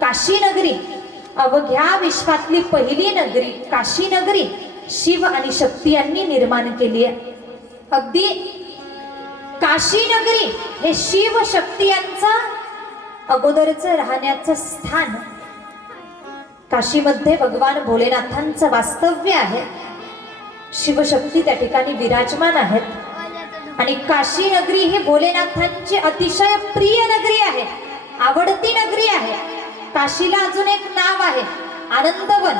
काशी नगरी, अवघ्या विश्वातली पहिली नगरी काशी नगरी शिव आणि शक्ती यांनी निर्माण केली आहे. अगदी काशी नगरी हे शिव शक्ती यांचं अगोदरचं राहण्याचं स्थान. काशीमध्ये भगवान भोलेनाथांचं वास्तव्य आहे. शिवशक्ती त्या ठिकाणी विराजमान आहेत आणि काशी नगरी ही भोलेनाथांची अतिशय प्रिय नगरी आहे, आवडती नगरी आहे. काशीला अजून एक नाव आहे आनंदवन.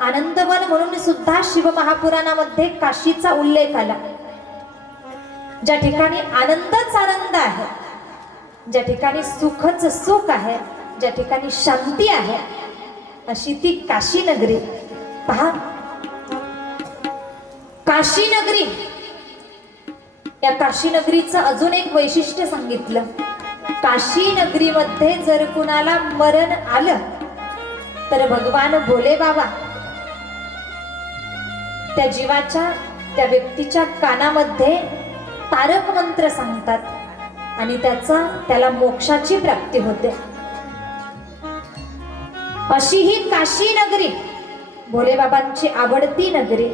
आनंदवन म्हणून सुद्धा शिव महापुराणामध्ये काशीचा उल्लेख आला. ज्या ठिकाणी आनंदच आनंद आहे, ज्या ठिकाणी सुखच सुख आहे, ज्या ठिकाणी शांती आहे, अशी ती काशी नगरी. पहा, काशी नगरी, या काशी नगरीचं अजून एक वैशिष्ट्य सांगितलं. काशी नगरीमध्ये जर कुणाला मरण आलं तर भगवान भोले बाबा त्या जीवाच्या, त्या व्यक्तीच्या कानामध्ये तारक मंत्र सांगतात आणि त्याला मोक्षाची प्राप्ती होते. अशी ही काशी नगरी भोले बाबांची आवडती नगरी.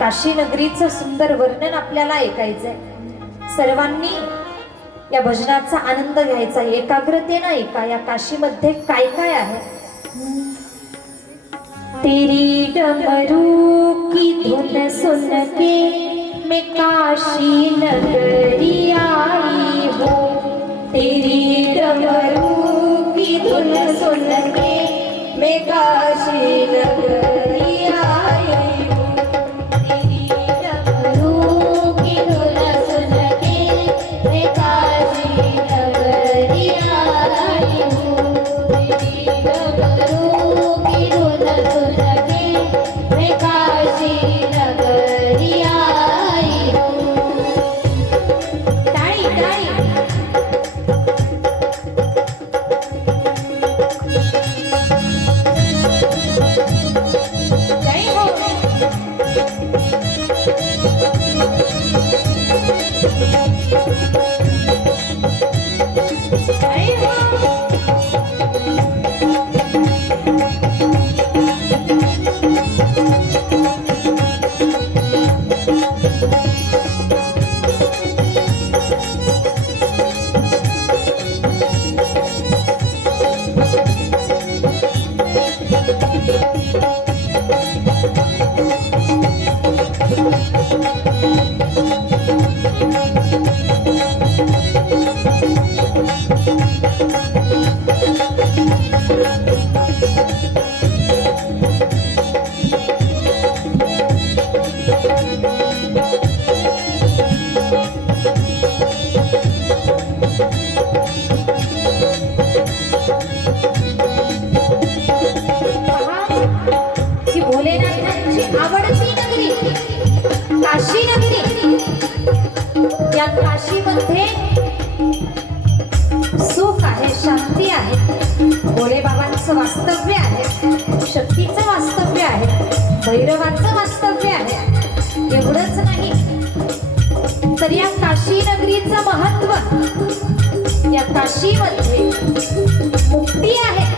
काशी नगरीचं सुंदर वर्णन आपल्याला ऐकायचंय. सर्वांनी या भजनाचा आनंद घ्यायचा, एकाग्रतेनं ऐका. या काशीमध्ये काय काय आहे. तेरी डमरू की धुन सुन के मैं काशी नगरी आई हूँ. तेरी डमरू की धुन सुन के मैं काशी नगरी आई हूँ. तेरी डमरू की धुन सुन के मैं काशी नगरी आई हूँ. तेरी डमरू की धुन सुन के मैं काशी नगरी आई हूँ. टाळी टाळी. जय हो. जय हो. भोलेनाथांची आवडती नगरी काशी नगरी. या काशीमध्ये सुख आहे, शांती आहे, भोले बाबांचं वास्तव्य आहे, शक्तीचं वास्तव्य आहे, भैरवांचं वास्तव्य आहे. एवढंच नाही तर या काशी नगरीचं महत्व, या काशीमध्ये मुक्ती आहे.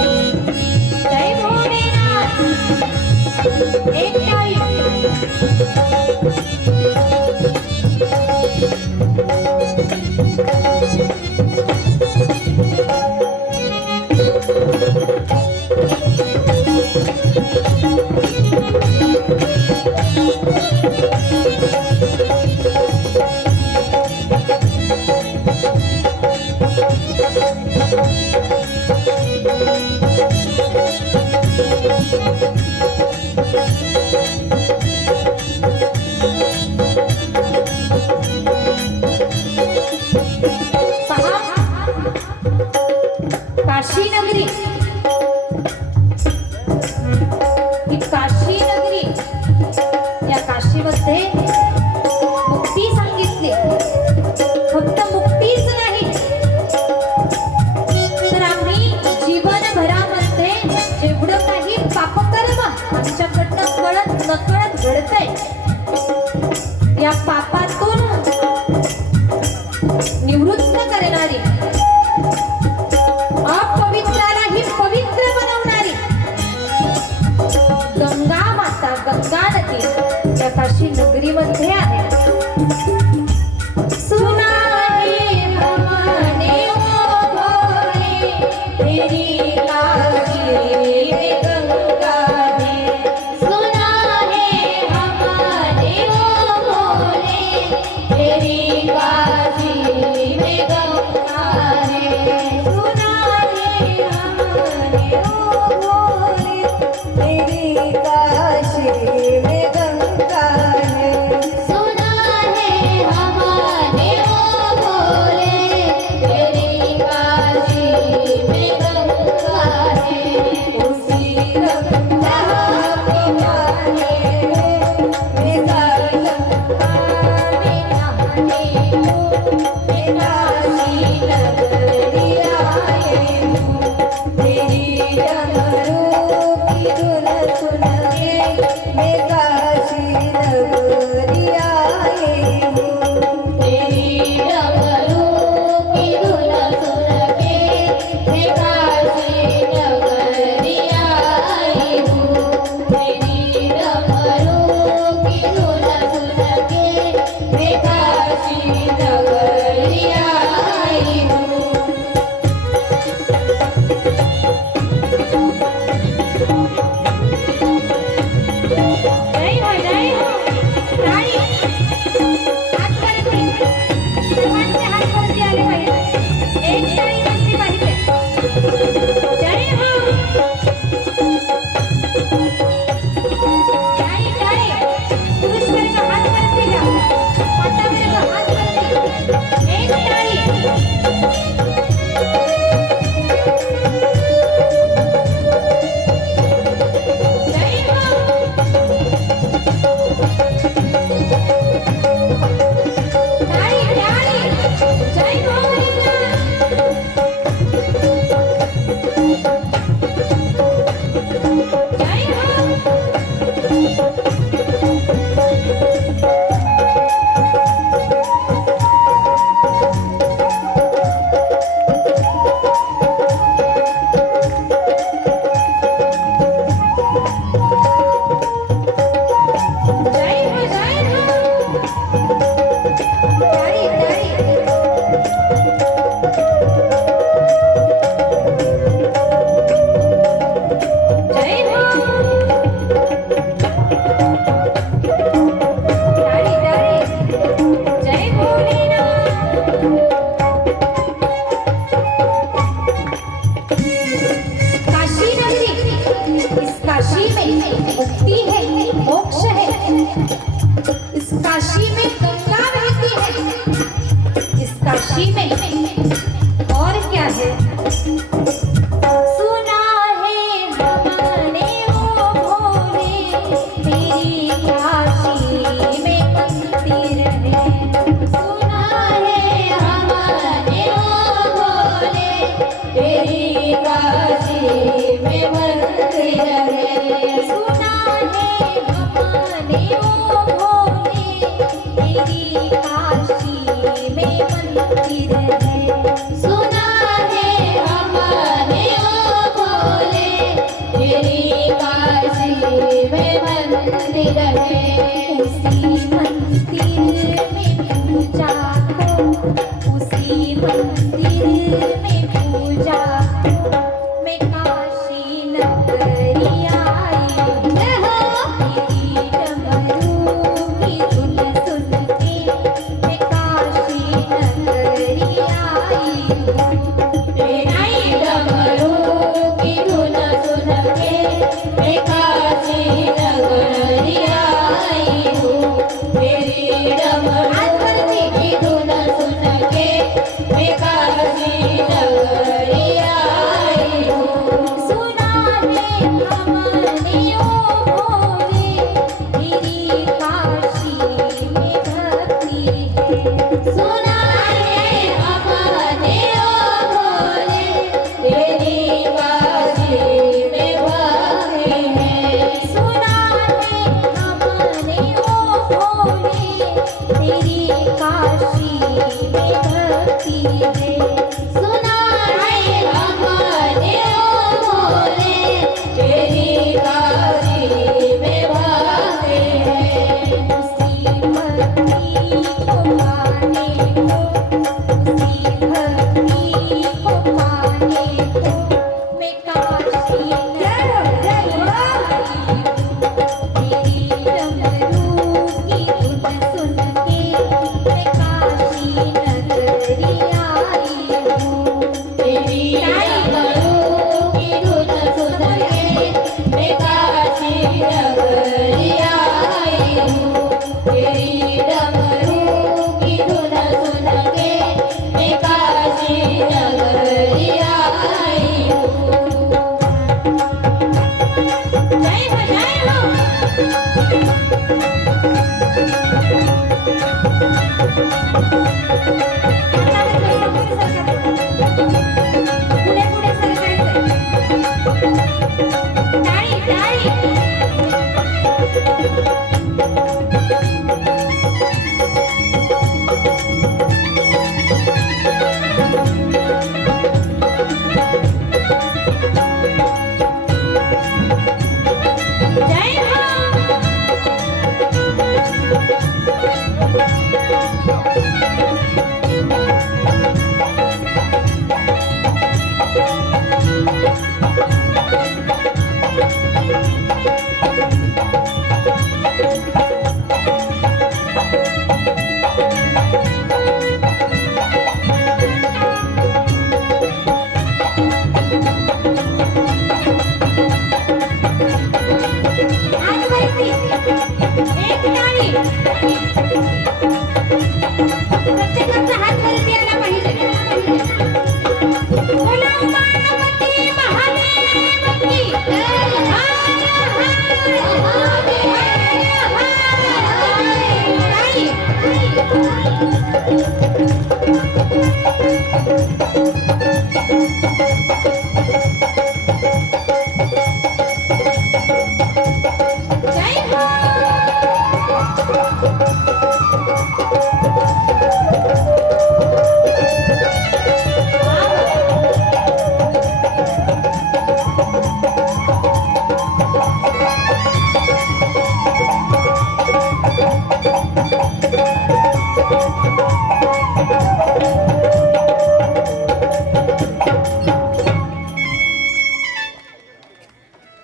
जय भोलेनाथ एक टाळी काशी नगरी ही काशी नगरी या काशीमध्ये मुक्ती सांगितली फक्त मुक्तीच नाही तर आम्ही जीवनभरामध्ये जेवढं काही पापकर्म आमच्याकडनं कळत नकळत घडतंय या पापातून निवृत्त करणारी अपवित्रालाही पवित्र बनवणारी गंगा माता गंगा नदी या काशी नगरीमध्ये आहे सुनाहे हमने ओ भोले तेरी लागी रे गंगा ने सुनाहे हमने मुक्ति है, मोक्ष है। इस काशी में गंगा बहती है, इस काशी में और क्या है। सुना है हमने ओ भोले, मेरी काशी में मंदिर है। सुना है हमने ओ भोले, तेरी काशी में मंदिर है। सुना है हमने ओ भोले, तेरी काशी में मंदिर है। सुना है हमने ओ भोले, तेरी काशी में मंदिर है। उसी मंदिर में पूजा को, उसी मंदिर में पूजा को, मैं काशी नगरी आई हूँ। मेरी डमरू की धुन सुन के मैं काशी नगरी आई हूँ। तेरी डमरू की धुन सुन के मैं काशी नगरी आई हूँ। तेरी डमरू की धुन सुन के मैं काशी नगरी आई हूँ। सुना है हमने ओ भोले, तेरी काशी में भक्ति है। सुना है हमने ओ भोले, तेरी काशी में भक्ति है। सुना है हमने ओ भोले, तेरी काशी में भक्ति है। सुना है हमने ओ भोले, तेरी काशी में भक्ति है। उसी भक्ति को पाने को, उसी भक्ति को पाने को मैं काशी नगरी आई हूँ। तेरी डमरू की धुन सुन के मैं काशी नगरी आई हूँ। तेरी डमरू की धुन सुन के मैं काशी नगरी आई हूँ। तेरी डमरू की धुन सुन के मैं काशी नगरी आई हूँ। जय हो पुढे पुढे सरकायचं, टाळी टाळी। जय हात वरती, एक टाळी। प्रत्येकाचा हात वरती आला पाहिजे। बोला गणपती महादेव की जय। हर हर जय हो।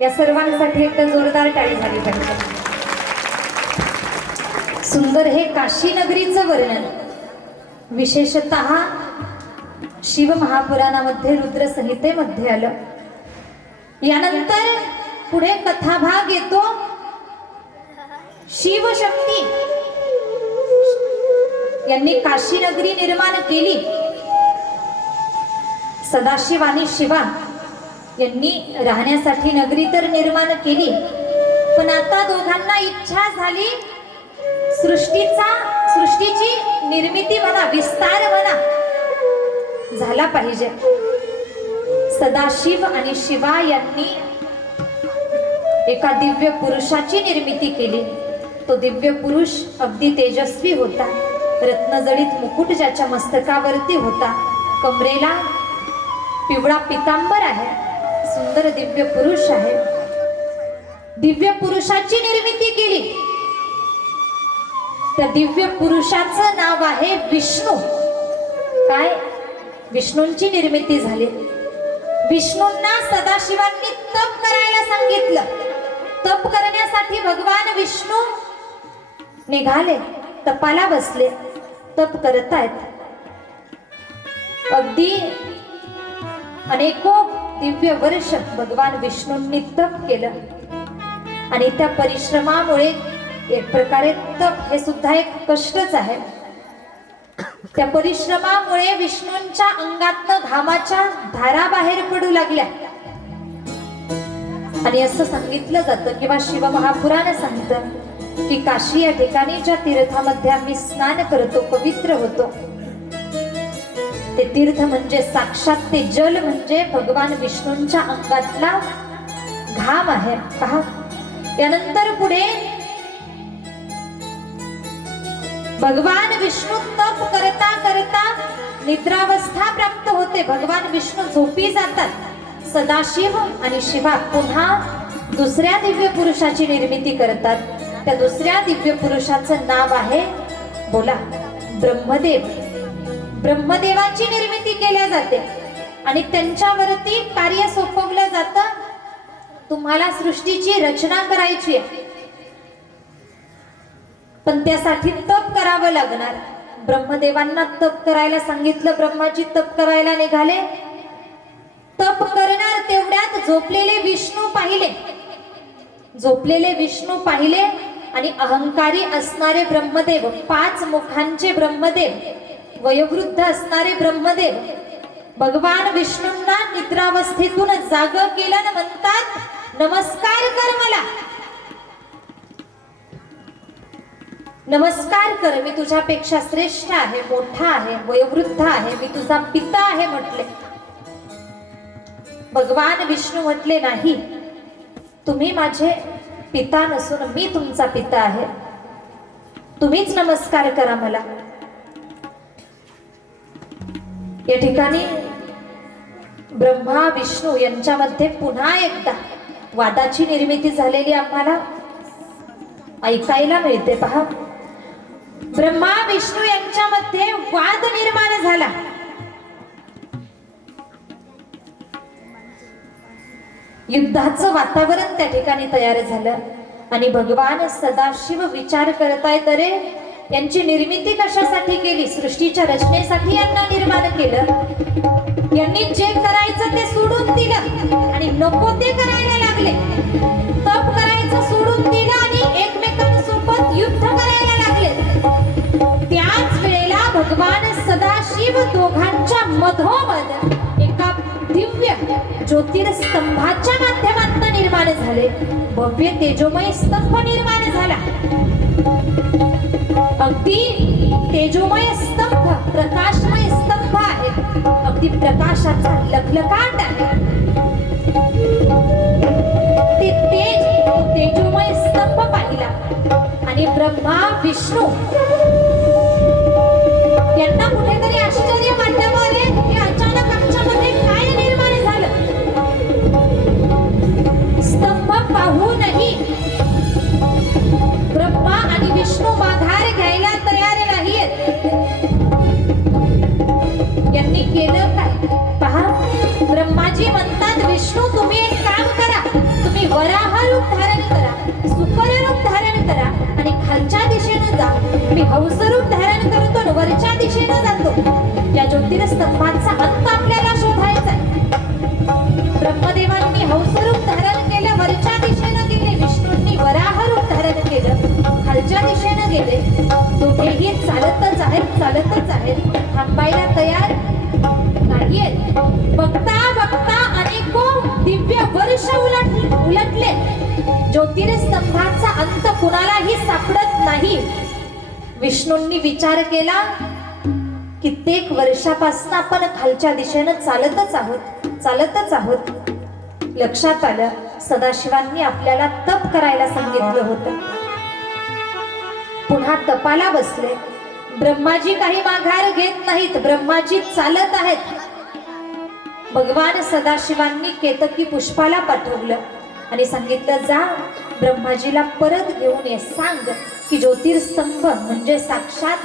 या सर्वांसाठी एकदा जोरदार टाळी झाली पाहिजे। सुंदर हे काशी नगरीचं वर्णन विशेषतः शिव महापुराणामध्ये रुद्र संहितेमध्ये आलं। यानंतर पुढे कथाभाग येतो. शिवशक्ती यांनी काशी नगरी निर्माण केली. सदाशिव आणि शिवा यांनी राहण्यासाठी नगरी तर निर्माण केली, पण आता दोघांना इच्छा झाली सृष्टीची निर्मिती म्हणा, विस्तार म्हणा झाला पाहिजे. सदाशिव आणि शिवा यांनी एका दिव्य पुरुषाची निर्मिती केली. तो दिव्य पुरुष अगदी तेजस्वी होता. रत्नजडित मुकुट ज्याच्या मस्तकावरती होता. कमरेला पिवळा पितांबर आहे. सुंदर दिव्य पुरुष आहे. दिव्य पुरुषाची निर्मिती केली. त्या दिव्य पुरुषाचं नाव आहे विष्णू. काय? विष्णूंची निर्मिती झाली. विष्णूंना सदाशिवांनी तप करायला सांगितलं. तप करण्यासाठी भगवान विष्णू निघाले, तपाला बसले, तप करतायत. अगदी अनेको दिव्य वर्ष भगवान विष्णूंनी तप केलं आणि त्या परिश्रमामुळे एक प्रकारे तप हे सुद्धा एक कष्टच आहे. त्या परिश्रमामुळे विष्णूंच्या अंगातनं घामाच्या धारा बाहेर पडू लागल्या आणि असं सांगितलं जातं किंवा शिव महापुराण सांगतं की काशी या ठिकाणी ज्या तीर्थामध्ये आम्ही स्नान करतो, पवित्र होतो, ते तीर्थ म्हणजे साक्षात ते जल म्हणजे भगवान विष्णूंच्या अंगातला घाम आहे. पहा, त्यानंतर पुढे भगवान विष्णू तप करता करता निद्रावस्था प्राप्त होते. भगवान विष्णू झोपी जातात. सदाशिव आणि शिवा पुन्हा दुसऱ्या दिव्य पुरुषाची निर्मिती करतात. त्या दुसऱ्या दिव्य पुरुषाचं नाव आहे, बोला, ब्रह्मदेव. ब्रह्मदेवाची निर्मिती केल्या जाते आणि त्यांच्यावरती कार्य सोपवलं जातं. तुम्हाला सृष्टीची रचना करायची आहे, पण त्यासाठी तप करावं लागणार. ब्रह्मदेवांना तप करायला सांगितलं. ब्रह्माजी तप करायला निघाले. तप करणार तेवढ्यात झोपलेले विष्णू पाहिले. झोपलेले विष्णू पाहिले आणि अहंकारी असणारे ब्रह्मदेव, 5 मुखांचे ब्रह्मदेव, वयोवृद्ध असणारे ब्रह्मदेव भगवान विष्णूंना निद्रावस्थेतून जाग केलं आणि म्हणतात, नमस्कार कर मला, नमस्कार कर, मी तुझ्यापेक्षा श्रेष्ठ आहे, मोठा आहे, वयोवृद्ध आहे, मी तुझा पिता आहे म्हटले. भगवान विष्णू म्हटले, नाही, तुम्ही माझे पिता नसून मी तुमचा पिता आहे, तुम्हीच नमस्कार करा मला. या ठिकाणी ब्रह्मा विष्णू यांच्यामध्ये पुन्हा एकदा वादाची निर्मिती झालेली आम्हाला ऐकायला मिळते. पहा, ब्रह्मा विष्णू यांच्यामध्ये वाद निर्माण झाला. युद्धाचं वातावरण त्या ठिकाणी तयार झालं आणि भगवान सदाशिव विचार करतायत, अरे यांची निर्मिती कशासाठी केली? सृष्टीच्या रचनेसाठी यांना निर्माण केलं. यांनी जे करायचं ते सोडून दिलं आणि नको ते करायला लागले. तप करायचं सोडून दिलं आणि एकमेकांसोबत युद्ध करायला लागले. त्याच वेळेला भगवान सदाशिव दोघांच्या मधोमध एका दिव्य ज्योतिर्स्तंभाच्या माध्यमातून निर्माण झाले. भव्य तेजोमय स्तंभ निर्माण झाला. अगदी तेजोमय स्तंभ, प्रकाशमय स्तंभ आहे. अगदी प्रकाशाचा लखलखाट आहे. ते तेजोमय स्तंभ पाहिला आणि ब्रह्मा विष्णू यांना कुठेतरी आश्चर्य वाटलं, अरे हे अचानक आमच्यामध्ये काय निर्माण झालं? स्तंभ पाहूनही ब्रह्मा आणि विष्णू माघार घ्यायला तयार नाहीत. यांनी केलं काय? पहा, ब्रह्माजी म्हणतात, विष्णू तुम्ही एक काम करा, तुम्ही वराह रूप धारण करा, सुकर रूप धारण करा आणि खालच्या दिशेने जा. मी हंस रूप धारण करतो आणि वरच्या दिशेने जातो. या ज्योतिर्स्तंभाचा अंत आपल्याला शोधायचा आहे. ब्रह्मदेवांनी हंस रूप धारण केलं, वरच्या आहेत, चालतच आहेत, थांबायला तयार नाहीयेत. बघता बघता अनेको दिव्य वर्ष उलटले, ज्योतिर्स्तंभाचा अंत कुणालाही सापडत नाही. विष्णूंनी विचार केला, कित्येक वर्षापासून आपण खालच्या दिशेनं चालतच आहोत. लक्षात आलं, सदाशिवांनी आपल्याला तप करायला सांगितलं होतं. पुन्हा तपाला बसले. ब्रह्माजी काही माघार घेत नाहीत, ब्रह्माजी चालत आहेत. भगवान सदाशिवांनी केतकी पुष्पाला पाठवलं आणि सांगितलं, जा ब्रह्माजीला परत घेऊन ये, सांग की ज्योतिर्स्तंभ म्हणजे साक्षात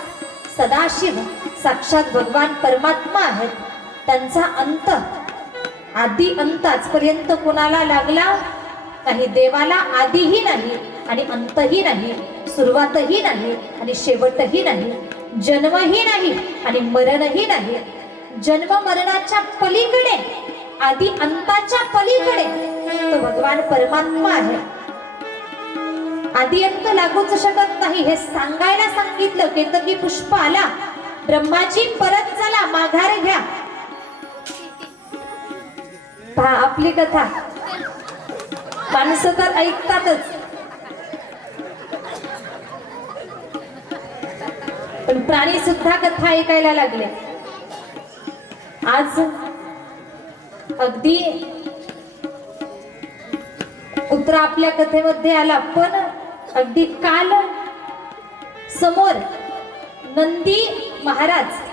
सदाशिव, साक्षात भगवान परमात्मा आहेत. त्यांचा अंत, आदी अंत आजपर्यंत कोणाला लागला नाही. देवाला आदिही नाही आणि अंतही नाही, सुरुवातही नाही आणि शेवटही नाही, जन्मही नाही आणि मरणही नाही. जन्म मरणाच्या पलीकडे, आदी अंताच्या पलीकडे तो भगवान परमात्मा आहे. आदी अंत लागूच शकत नाही हे सांगायला सांगितलं. केतकी पुष्प आला, ब्रह्माजी परत चला, माघार घ्या. पहा आपली कथा, माणसं तर ऐकतातच, पण प्राणी सुद्धा कथा ऐकायला लागले. आज अगदी कुत्रा आपल्या कथेमध्ये आला, पण अगदी काल समोर नंदी महाराज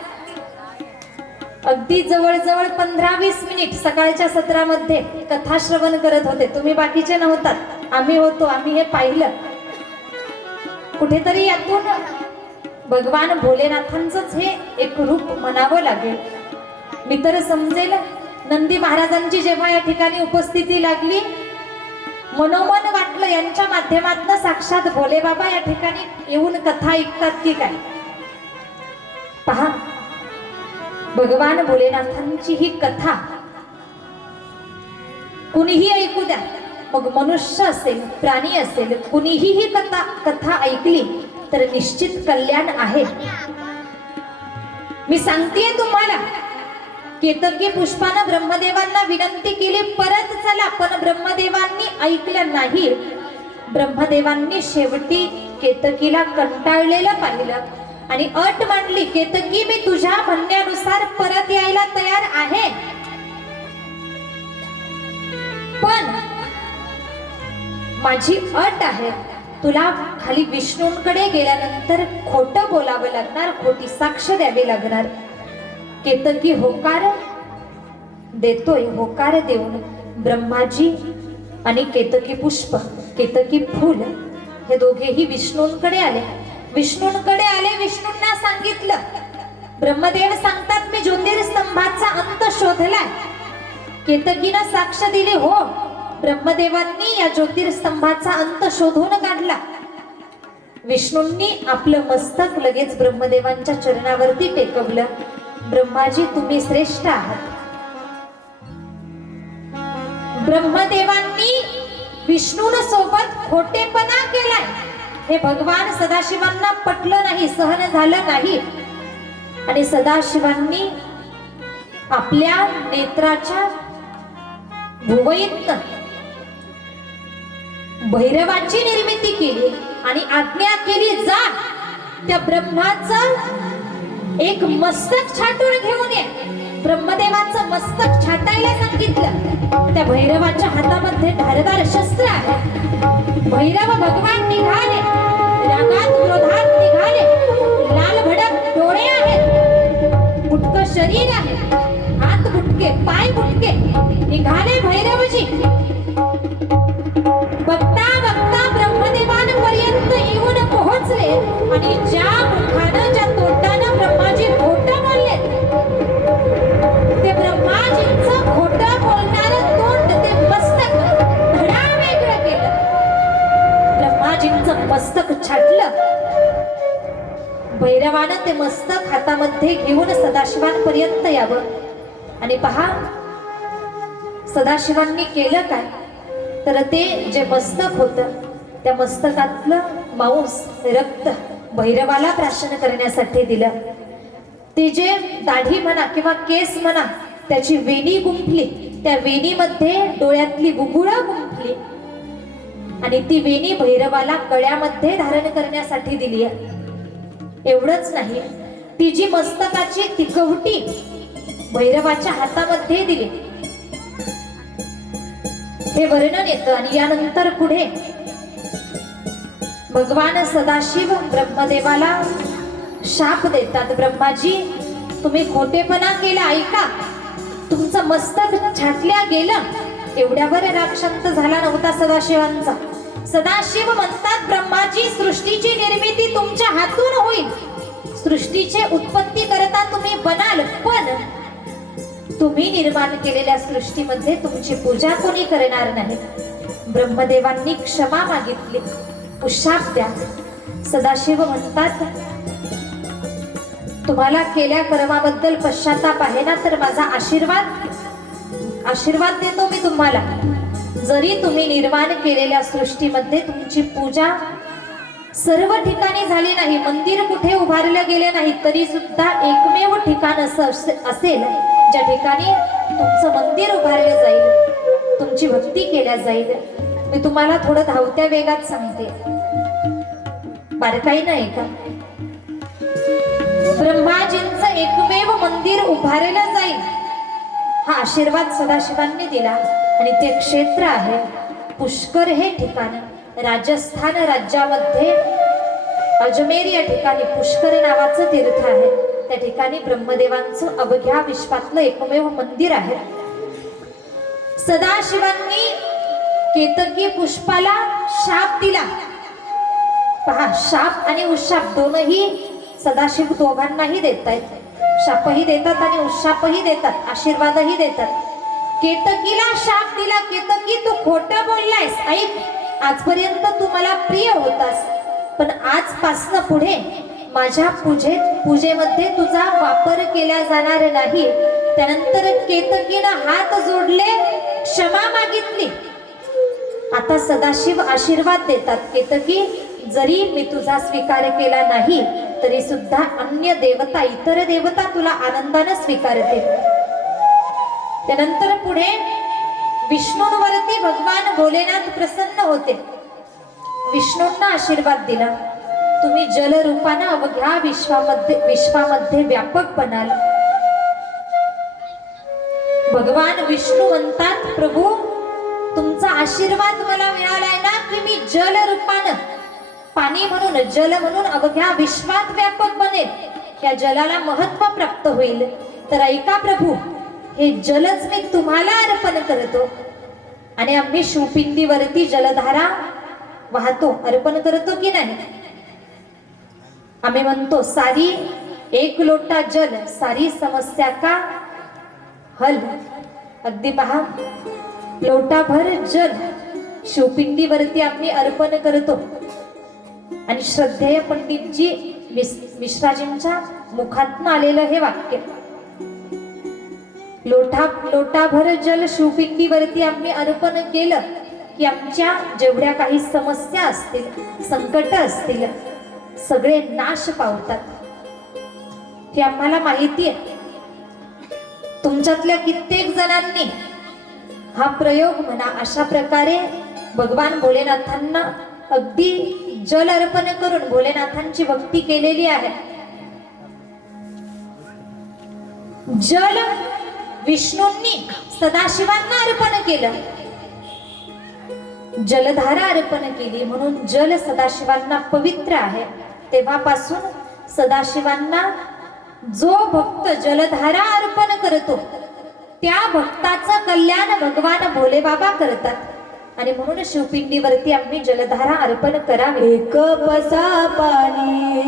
अगदी जवळजवळ 15-20 मिनिट सकाळच्या सत्रामध्ये कथा श्रवण करत होते. तुम्ही बाकीचे नव्हतात, आम्ही होतो. आम्ही हे पाहिलं. कुठेतरी यातून भगवान भोलेनाथांचंच हे एक रूप म्हणावं लागेल. मी तर समजेल, नंदी महाराजांची जेव्हा या ठिकाणी उपस्थिती लागली, मनोमन वाटलं यांच्या माध्यमातून साक्षात भोले बाबा या ठिकाणी येऊन कथा ऐकतात की काय. पहा, भगवान भोलेनाथांची ही कथा कुणीही ऐकू द्या, मग मनुष्य असेल, प्राणी असेल, कुणीही ही कथा ऐकली तर निश्चित कल्याण आहे. मी सांगतेय तुम्हाला, केतकी पुष्पानं ब्रह्मदेवांना विनंती केली, परत चला, पण ब्रह्मदेवांनी ऐकलं नाही. ब्रह्मदेवांनी शेवटी केतकीला कंटाळलेलं पाहिलं आणि अट मांडली, केतकी मी तुझ्या म्हणण्यानुसार परत यायला तयार आहे, पण माझी अट आहे, तुला खाली विष्णूंकडे गेल्यानंतर खोटं बोलावं लागणार, खोटी साक्ष द्यावी लागणार. केतकी होकार देतोय. होकार देऊन ब्रह्माजी आणि केतकी पुष्प, केतकी फूल हे दोघेही विष्णूंकडे आले. विष्णूंना सांगितलं, ब्रह्मदेव सांगतात मी ज्योतिर्स्तंभाचा अंत शोधलाय. केतकीनं साक्ष दिली, हो ब्रह्मदेवांनी या ज्योतिर्स्तंभाचा अंत शोधून काढला. विष्णूंनी आपलं मस्तक लगेच ब्रह्मदेवांच्या चरणावरती टेकवलं. ब्रह्माजी तुम्ही श्रेष्ठ आहात. ब्रह्मदेवांनी विष्णूंसोबत खोटेपणा केलाय हे भगवान सदाशिवांना पटलं नाही, सहन झालं नाही. आणि सदाशिवांनी आपल्या नेत्राच्या भुवईत भैरवाची निर्मिती केली आणि आज्ञा केली, जा त्या ब्रह्माचं एक मस्तक छाटून घेऊन ये. ब्रह्मदेवाचं मस्तक छाटायला सांगितलं. त्या भैरवाच्या हातामध्ये धारदार शस्त्र आहे. भैरव भगवान निघाले, रागात क्रोधात निघाले. लाल भडक डोळे आहेत, बुटकं शरीर आहे, हात बुटके, पाय बुटके. निघाले भैरवजी. बघता बघता ब्रह्मदेवांपर्यंत येऊन पोहोचले आणि ज्या मुखानं, ज्या तोंडानं ब्रह्माजी खोटं बोलले, ते ब्रह्माजींचं खोटं बोलणारं तोंड, ते मस्तक धडा वेगळं केलं. ब्रह्माजींचं मस्तक छाटलं. भैरवानं ते मस्तक हातामध्ये घेऊन सदाशिवांपर्यंत यावं. आणि पहा सदाशिवांनी केलं काय, तर ते जे मस्तक होतं त्या मस्तकातलं मांस, रक्त भैरवाला प्राशन करण्यासाठी दिलं. ते जे दाढी म्हणा किंवा केस म्हणा त्याची वेणी गुंफली, त्या वेणीमध्ये डोळ्यातली बुबुळं गुंफली आणि ती वेणी भैरवाला गळ्यामध्ये धारण करण्यासाठी दिली आहे. एवढंच नाही, ती जी मस्तकाची ती कवटी भैरवाच्या हातामध्ये दिली. हे वर्णन येतं. आणि यानंतर पुढे भगवान सदाशिव ब्रह्मदेवाला शाप देतात. ब्रह्माजी, तुम्ही खोटेपणा केला, ऐका, तुमचं मस्तक छाटल्या गेलं. एवढ्यावर राग शांत झाला नव्हता सदाशिवांचा. सदाशिव म्हणतात, ब्रह्माजी, सृष्टीची निर्मिती तुमच्या हातून होईल, सृष्टीचे उत्पत्ती करता तुम्ही बनाल, पण तुम्ही निर्माण केलेल्या सृष्टीमध्ये तुमची पूजा कोणी करणार नाही. ब्रह्मदेवांनी क्षमा मागितली, उशाप द्या. सदाशिव म्हणतात, तुम्हाला केल्या कर्माबद्दल पश्चाताप आहे ना, तर माझा आशीर्वाद देतो मी तुम्हाला. जरी तुम्ही निर्माण केलेल्या सृष्टीमध्ये तुमची पूजा सर्व ठिकाणी झाली नाही, मंदिर कुठे उभारलं गेले नाही, तरी सुद्धा एकमेव ठिकाण असं असेल ज्या ठिकाणी तुमचं मंदिर उभारलं जाईल, तुमची भक्ती केल्या जाईल. मी तुम्हाला थोडं धावत्या वेगात सांगते, बारकाई नाही का. ब्रह्माजींचं एकमेव मंदिर उभारलं जाईल हा आशीर्वाद सदाशिवांनी दिला. आणि ते क्षेत्र आहे पुष्कर. हे ठिकाण राजस्थान राज्यामध्ये अजमेर या ठिकाणी पुष्कर नावाचं तीर्थ आहे. त्या ठिकाणी ब्रह्मदेवांचं अवघ्या विश्वातलं एकमेव मंदिर आहे. सदाशिवांनी केतकी पुष्पाला शाप दिला. पहा, शाप आणि उशाप दोनही सदाशिव दोघांनाही देत आहेत. शापही देतात आणि उशापही देतात, आशीर्वादही देतात. केतकीला शाप दिला, केतकी तू खोटं बोललायस, ऐक, आजपर्यंत तू मला प्रिय होतास, पण आजपासनं पुढे माझ्या पूजेमध्ये तुझा वापर केला जाणार नाही. त्यानंतर केतकीनं हात जोडले, क्षमा मागितली. आता सदाशिव आशीर्वाद देतात, केतकी, जरी मी तुझा स्वीकार केला नाही तरी सुद्धा अन्य देवता, इतर देवता तुला आनंदाने स्वीकारतील. त्यानंतर पुढे विष्णूंवरती भगवान भोलेनाथ प्रसन्न होते. विष्णूंना आशीर्वाद दिला, तुम्ही जलरूपानं अवघ्या विश्वामध्ये व्यापक बनाल. भगवान विष्णू म्हणतात, प्रभू, तुमचा आशीर्वाद मला मिळालाय ना की मी जल रूपानं, पाणी म्हणून, जल म्हणून अवघ्या विश्वात व्यापक बनेल, या जलाला महत्व प्राप्त होईल. तर ऐका प्रभू, हे जलच मी तुम्हाला अर्पण करतो. आणि आम्ही शिवपिंडीवरती जलधारा वाहतो, अर्पण करतो की नाही. आम्ही म्हणतो, सारी एक लोटा जल, सारी समस्या का हल. अगदी पहा, लोटाभर जल शिवपिंडीवरती आम्ही अर्पण करतो. आणि श्रद्धेय पंडितजी मिश्राजींच्या मुखातून आलेलं हे वाक्य, लोटाभर जल शिवपिंडीवरती आम्ही अर्पण केलं की आमच्या जेवढ्या काही समस्या असतील, संकट असतील, सगळे नाश पावतात. हे आम्हाला माहिती आहे. तुमच्यातल्या कित्येक जणांनी हा प्रयोग म्हणा, अशा प्रकारे भगवान भोलेनाथांना अगदी जल अर्पण करून भोलेनाथांची भक्ती केलेली आहे. जल विष्णूंनी सदाशिवांना अर्पण केलं, जलधारा अर्पण केली, म्हणून जल सदाशिवांना पवित्र आहे. तेव्हापासून सदाशिवांना जो भक्त जलधारा अर्पण करतो त्या भक्ताचं कल्याण भगवान भोले बाबा करतात. आणि म्हणून शिवपिंडीवरती आम्ही जलधारा अर्पण करावी. एक पसा पाणी